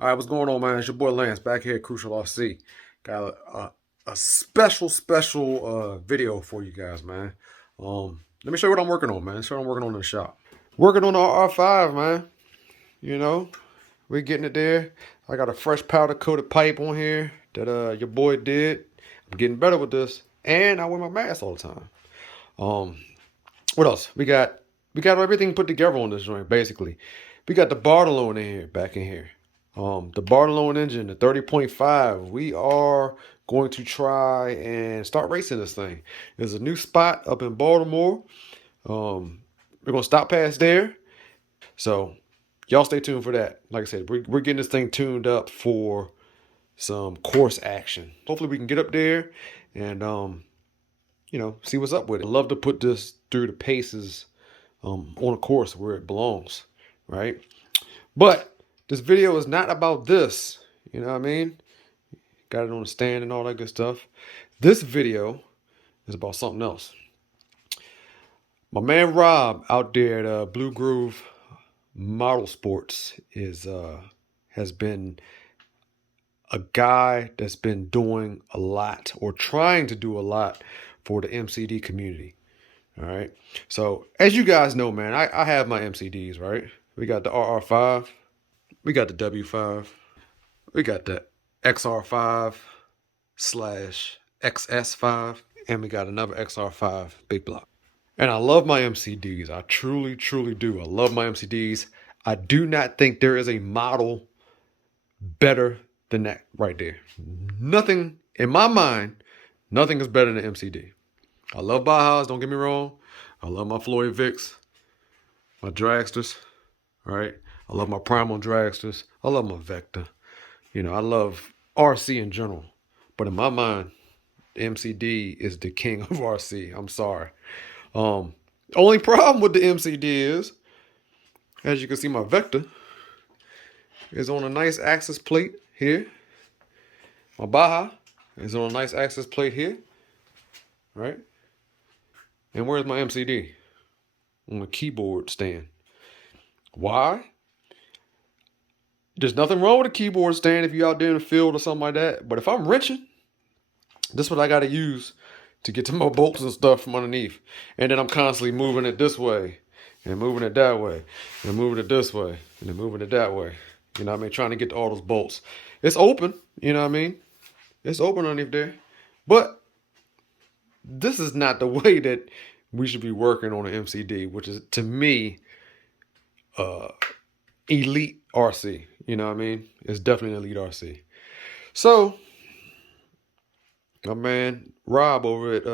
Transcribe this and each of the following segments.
All right, what's going on, man? It's your boy Lance back here at Crucial RC. Got a special video for you guys, man. Let me show you what I'm working on, man. Show you what I'm working on in the shop. Working on the R5, man. You know, we're getting it there. I got a fresh powder coated pipe on here that your boy did. I'm getting better with this, and I wear my mask all the time. Um, what else? We got everything put together on this joint, basically. We got the Bartolone in here, back in here. The Bartolone engine, the 30.5. We are going to try and start racing this thing. There's a new spot up in Baltimore. We're gonna stop past there. So y'all stay tuned for that. Like I said, we're getting this thing tuned up for some course action. Hopefully we can get up there and see what's up with it. I'd love to put this through the paces on a course where it belongs, right? But this video is not about this. You know what I mean? Got it on the stand and all that good stuff. This video is about something else. My man Rob out there at Blue Groove Modelsports has been a guy that's been doing a lot or trying to do a lot for the MCD community. All right. So as you guys know, man, I have my MCDs, right? We got the RR5, we got the W5, we got the XR5 slash XS5, and we got another XR5 big block. And I love my MCDs. I truly, truly do. I love my MCDs. I do not think there is a model better than that right there. Nothing, in my mind, nothing is better than MCD. I love Bajas, don't get me wrong. I love my Floyd Vicks, my dragsters, all right? I love my Primal dragsters. I love my Vector. You know, I love RC in general. But in my mind, MCD is the king of RC. I'm sorry. Only problem with the MCD is, as you can see, my Vector is on a nice axis plate here. My Baja is on a nice axis plate here, right? And where's my MCD? On the keyboard stand. Why? There's nothing wrong with a keyboard stand if you're out there in the field or something like that. But if I'm wrenching, this is what I got to use to get to my bolts and stuff from underneath. And then I'm constantly moving it this way and moving it that way and moving it this way and then moving it that way. You know what I mean? Trying to get to all those bolts. It's open, you know what I mean? It's open underneath there. But this is not the way that we should be working on an MCD, which is, to me, elite RC. You know what I mean? It's definitely an elite RC. So, my man Rob over at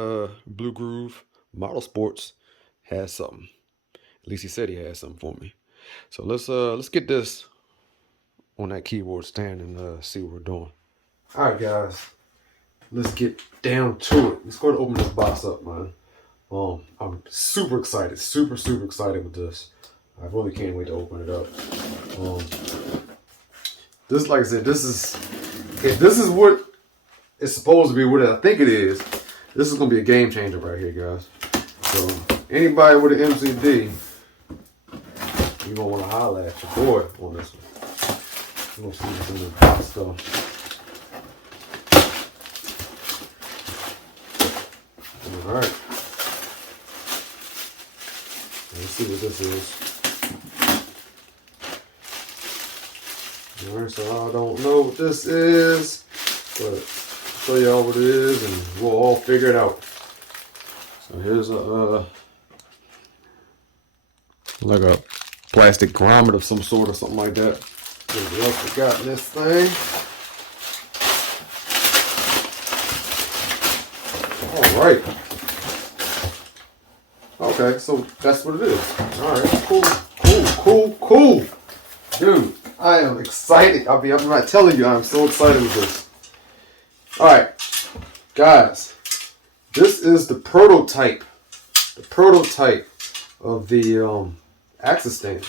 Blue Groove Modelsports has something. At least he said he had something for me. So let's get this on that keyboard stand and see what we're doing. All right, guys. Let's get down to it. Let's go and open this box up, man. I'm super excited, super excited with this. I really can't wait to open it up. This, like I said, if this is what it's supposed to be, what I think it is, this is gonna be a game changer right here, guys. So anybody with an MCD, you're gonna want to holler at your boy on this one. We're gonna see what's in the box though. All right. Let's see what this is. All right, so I don't know what this is, but I'll show y'all what it is and we'll all figure it out. So here's a like a plastic grommet of some sort or something like that. What else we got in this thing? All right. Okay, so that's what it is. All right, cool. Dude, I am excited. I'm not telling you, I'm so excited with this. All right, guys, this is the prototype of the axis stand.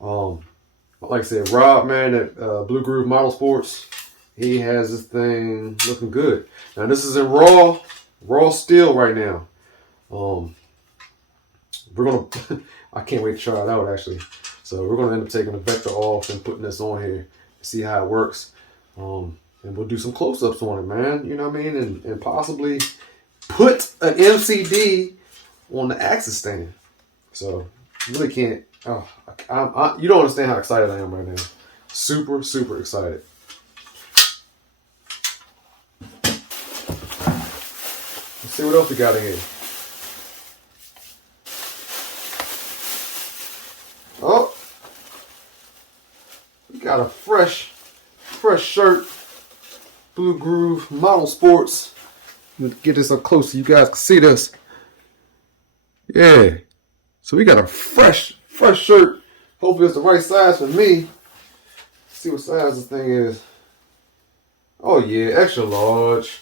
Like I said, Rob, man, at Blue Groove Modelsports, he has this thing looking good. Now this is in raw steel right now. We're gonna I can't wait to try it out actually. So we're going to end up taking the vector off and putting this on here, see how it works. And we'll do some close-ups on it, man. You know what I mean? And possibly put an MCD on the axis stand. So really can't. Oh, you don't understand how excited I am right now. Super, super excited. Let's see what else we got in here. Oh, we got a fresh shirt. Blue Groove Modelsports. Let me get this up close so you guys can see this. Yeah. So we got a fresh shirt. Hopefully it's the right size for me. Let's see what size this thing is. Oh yeah, extra large.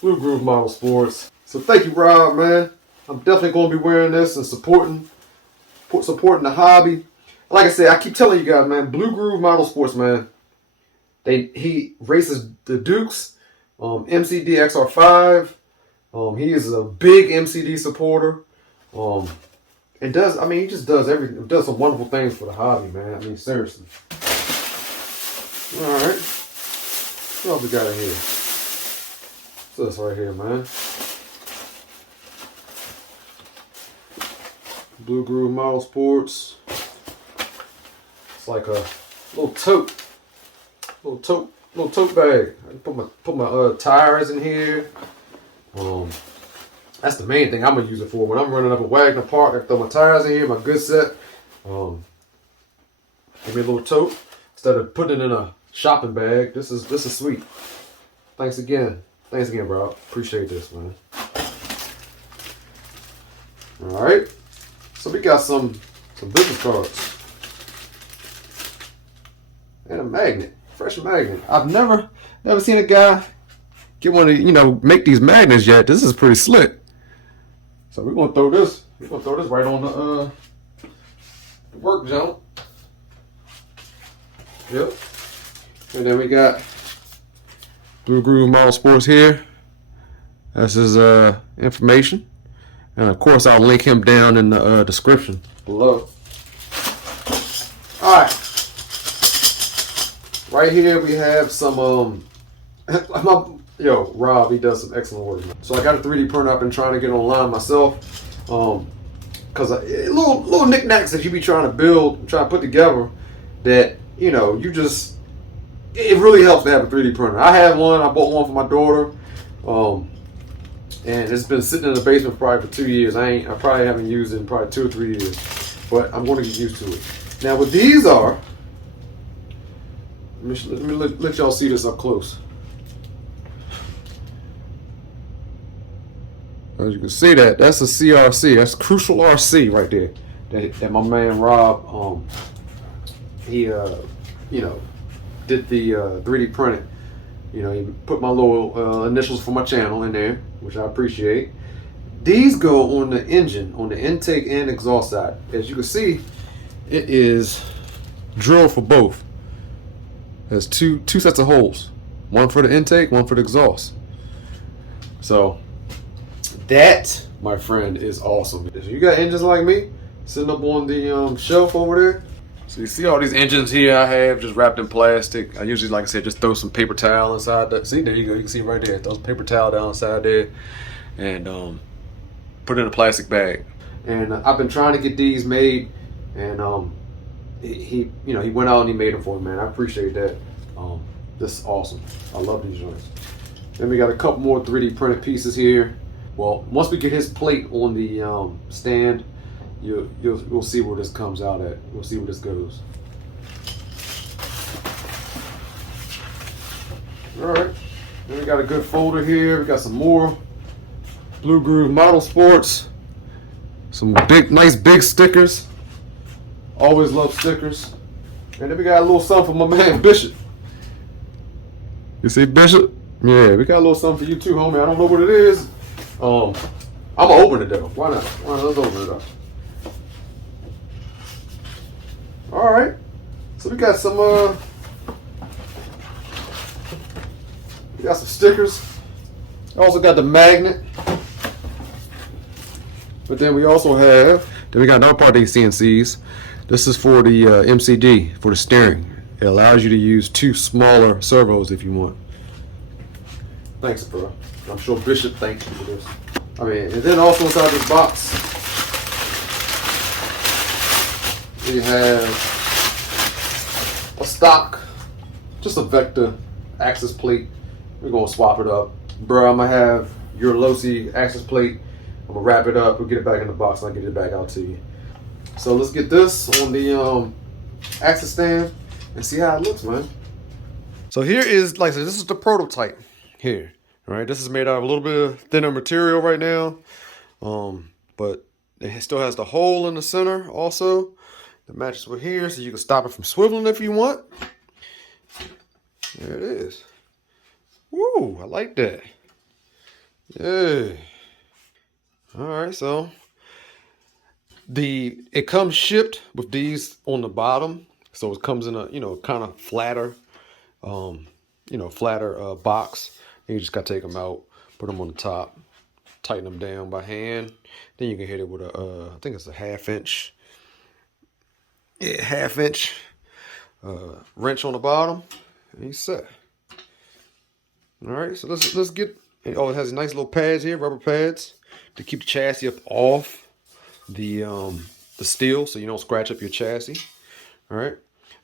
Blue Groove Modelsports. So thank you, Rob, man. I'm definitely going to be wearing this and supporting the hobby. Like I said, I keep telling you guys, man, Blue Groove Modelsports, man. He races the Dukes, MCD XR5. He is a big MCD supporter. He just does everything. Does some wonderful things for the hobby, man. I mean, seriously. All right. What else we got in here? What's this right here, man? Blue Groove Modelsports. It's like a little tote bag. I put my tires in here. That's the main thing I'm gonna use it for. When I'm running up a Wagner Park, I throw my tires in here, my good set. Give me a little tote instead of putting it in a shopping bag. This is sweet. Thanks again, bro. Appreciate this, man. All right. So we got some business cards and a magnet, fresh magnet. I've never seen a guy get one to make these magnets yet. This is pretty slick. So we're gonna throw this. Right on the work jump. Yep. And then we got Blue Groove Modelsports here. That's his information. And of course, I'll link him down in the description below. All right. Right here we have some Rob, he does some excellent work. So I got a 3D printer I've been trying to get online myself. Cause little knickknacks that you be trying to build, trying to put together that, it really helps to have a 3D printer. I have one, I bought one for my daughter. And it's been sitting in the basement probably for 2 years. I probably haven't used it in probably 2 or 3 years, but I'm going to get used to it. Now what these are, let me let y'all see this up close. As you can see that's a CRC. That's Crucial RC right there. That my man Rob, he did the 3D printing. He put my little initials for my channel in there, which I appreciate. These go on the engine, on the intake and exhaust side. As you can see, it is drilled for both. There's two sets of holes. One for the intake, one for the exhaust. So that, my friend, is awesome. If you got engines like me sitting up on the shelf over there, so you see all these engines here I have just wrapped in plastic. I usually, like I said, just throw some paper towel inside that. See, there you go. You can see right there. Throw some paper towel down inside there and put it in a plastic bag. And I've been trying to get these made, and he went out and he made them for me, man. I appreciate that. This is awesome. I love these joints. Then we got a couple more 3D printed pieces here. Well, once we get his plate on the stand, you'll see where this comes out at. We'll see where this goes. All right. Then we got a good folder here. We got some more Blue Groove Modelsports. Some nice big stickers. Always love stickers. And then we got a little something for my man Bishop. You see Bishop? Yeah, we got a little something for you too, homie. I don't know what it is. I'm gonna open it though. Why not? Let's open it up. All right. So we got some stickers. Also got the magnet. But then we also have Then we got another part of these CNCs. This is for the MCD, for the steering. It allows you to use 2 smaller servos if you want. Thanks, bro. I'm sure Bishop thanks you for this. I mean, and then also inside this box, we have a stock, just a vector access plate. We're gonna swap it up. Bro, I'm gonna have your Losi access plate. I'm gonna wrap it up, we'll get it back in the box, and I'll get it back out to you. So let's get this on the access stand and see how it looks, man. So here is, like I said, this is the prototype here. All right, this is made out of a little bit of thinner material right now, but it still has the hole in the center also that matches with here, so you can stop it from swiveling if you want. There it is. Woo, I like that. Yeah. All right, so it comes shipped with these on the bottom, so it comes in a kind of flatter, flatter box. You just gotta take them out, put them on the top, tighten them down by hand. Then you can hit it with a, I think it's a half-inch wrench on the bottom, and you set. All right, so let's get. Oh, it has nice little pads here, rubber pads, to keep the chassis up off the steel, so you don't scratch up your chassis. All right,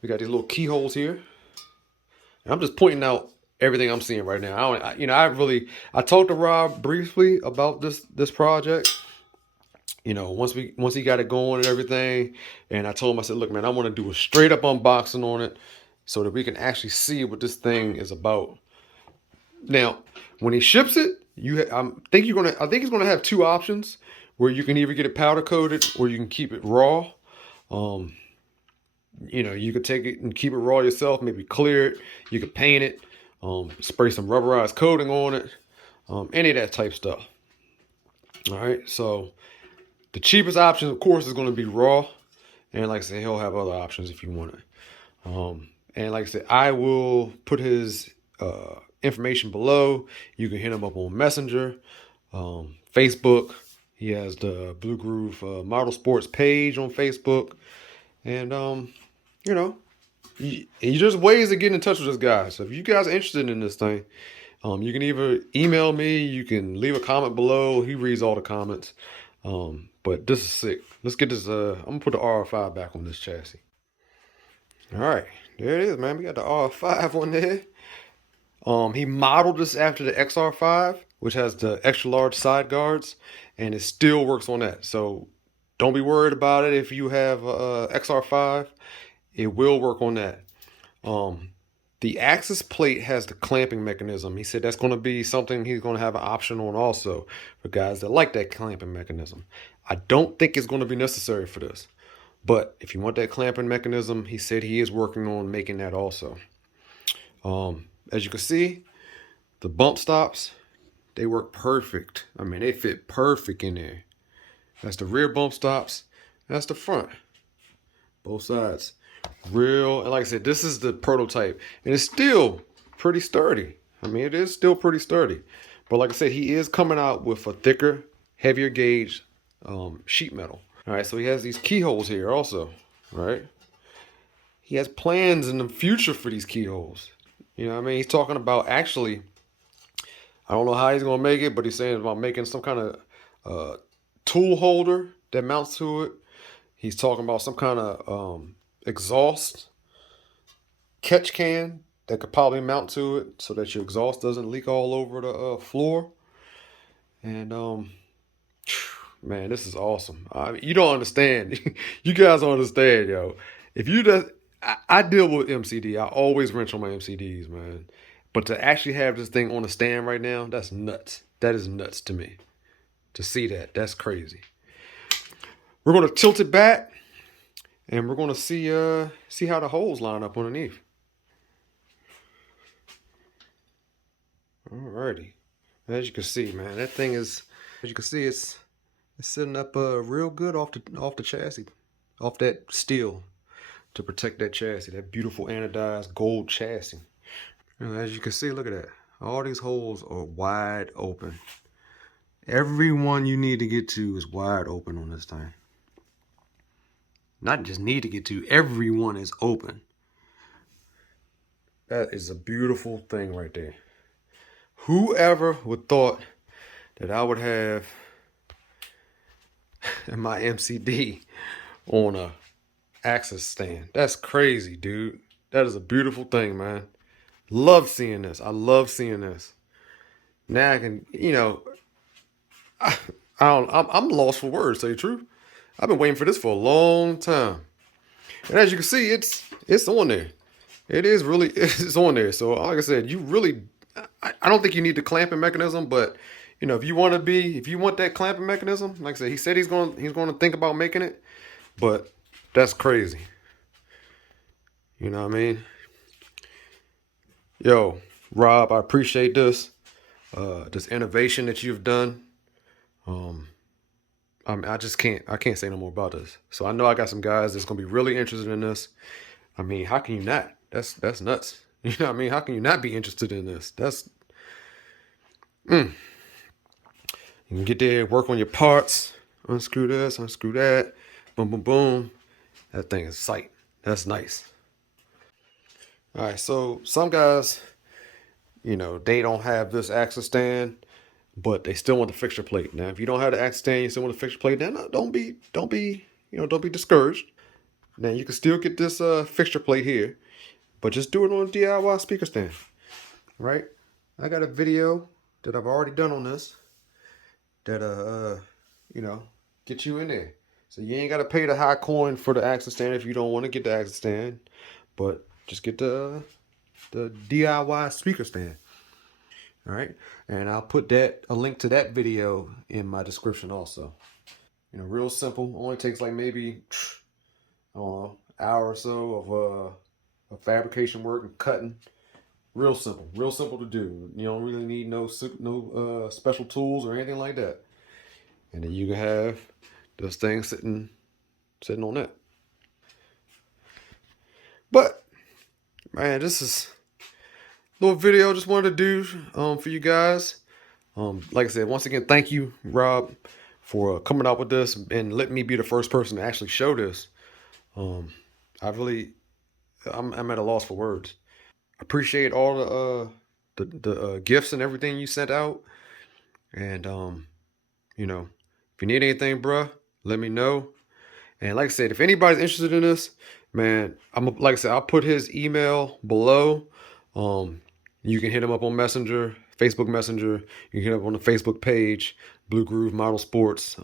we got these little keyholes here, and I'm just pointing out everything I'm seeing right now. I talked to Rob briefly about this project. Once he got it going and everything, and I told him, I said, look, man, I want to do a straight up unboxing on it so that we can actually see what this thing is about. Now, when he ships it, I think he's gonna have 2 options where you can either get it powder coated or you can keep it raw. You could take it and keep it raw yourself, maybe clear it. You could paint it, spray some rubberized coating on it, any of that type stuff. All right, so the cheapest option, of course, is going to be raw, and like I said, he'll have other options if you want it. And like I said, I will put his information below. You can hit him up on Messenger, Facebook. He has the Blue Groove Modelsports page on Facebook, and there's ways to get in touch with this guy. So if you guys are interested in this thing, you can either email me, you can leave a comment below. He reads all the comments. But this is sick. Let's get this. I'm gonna put the R5 back on this chassis. All right, there it is, man. We got the R5 on there. He modeled this after the XR5, which has the extra large side guards, and it still works on that. So don't be worried about it if you have a XR5. It will work on that. The access plate has the clamping mechanism. He said that's going to be something he's going to have an option on also for guys that like that clamping mechanism. I don't think it's going to be necessary for this, but if you want that clamping mechanism, he said he is working on making that also. As you can see, the bump stops, they work perfect. I mean, they fit perfect in there. That's the rear bump stops. That's the front. Both sides. And like I said, this is the prototype. And it's still pretty sturdy. I mean, it is still pretty sturdy. But like I said, he is coming out with a thicker, heavier gauge sheet metal. All right, so he has these keyholes here also. All right. He has plans in the future for these keyholes. You know what I mean? He's talking about actually, I don't know how he's going to make it, but he's saying about making some kind of tool holder that mounts to it. He's talking about some kind of exhaust catch can that could probably mount to it so that your exhaust doesn't leak all over the floor. And man, this is awesome. I mean, you don't understand. You guys don't understand, yo. If you just, I deal with MCD. I always wrench on my MCDs, man. But to actually have this thing on the stand right now, that's nuts. That is nuts to me. To see that, that's crazy. We're going to tilt it back, and we're going to see how the holes line up underneath. Alrighty. As you can see, man, that thing is, as you can see, it's sitting up real good off the chassis, off that steel to protect that chassis, that beautiful anodized gold chassis. And as you can see, look at that. All these holes are wide open. Every one you need to get to is wide open on this thing. Not just need to get to, everyone is open. That is a beautiful thing right there. Whoever would thought that I would have my MCD on a access stand? That's crazy, dude. That is a beautiful thing, man. Love seeing this. I love seeing this. Now I can, I'm lost for words, to tell you the truth. I've been waiting for this for a long time. And as you can see, it's on there. It is really it's on there. So like I said, I don't think you need the clamping mechanism, but if you want that clamping mechanism, like I said, he said he's going to think about making it, but that's crazy. You know what I mean? Yo, Rob, I appreciate this innovation that you've done. I can't say no more about this. So I know I got some guys that's gonna be really interested in this. I mean, how can you not? That's nuts. You know what I mean? How can you not be interested in this? You can get there, work on your parts, unscrew this, unscrew that, boom, boom, boom. That thing is sight. That's nice. All right, so some guys, they don't have this axle stand, but they still want the fixture plate. Now, if you don't have the axle stand, you still want the fixture plate, then don't be discouraged. Now you can still get this fixture plate here, but just do it on a DIY speaker stand, right? I got a video that I've already done on this that get you in there. So you ain't gotta pay the high coin for the axle stand if you don't want to get the axle stand, but just get the DIY speaker stand. All right, and I'll put a link to that video in my description also. Real simple. Only takes like maybe I don't know, hour or so of fabrication work and cutting. Real simple to do. You don't really need no special tools or anything like that. And then you can have this thing sitting on that. But man, this is a little video I just wanted to do for you guys. Like I said, once again, thank you, Rob, for coming out with this and letting me be the first person to actually show this. I'm at a loss for words. Appreciate all the gifts and everything you sent out. And if you need anything, bruh, let me know. And like I said, if anybody's interested in this, man, like I said, I'll put his email below. You can hit him up on Messenger, Facebook Messenger. You can hit him up on the Facebook page, Blue Groove Modelsports.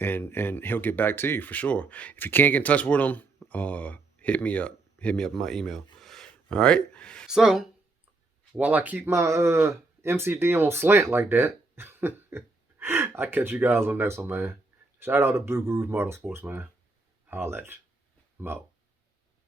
And he'll get back to you for sure. If you can't get in touch with him, hit me up. Hit me up my email. All right. So while I keep my MCD on slant like that, I'll catch you guys on the next one, man. Shout out to Blue Groove Motorsports, man. Holla at you. I'm out.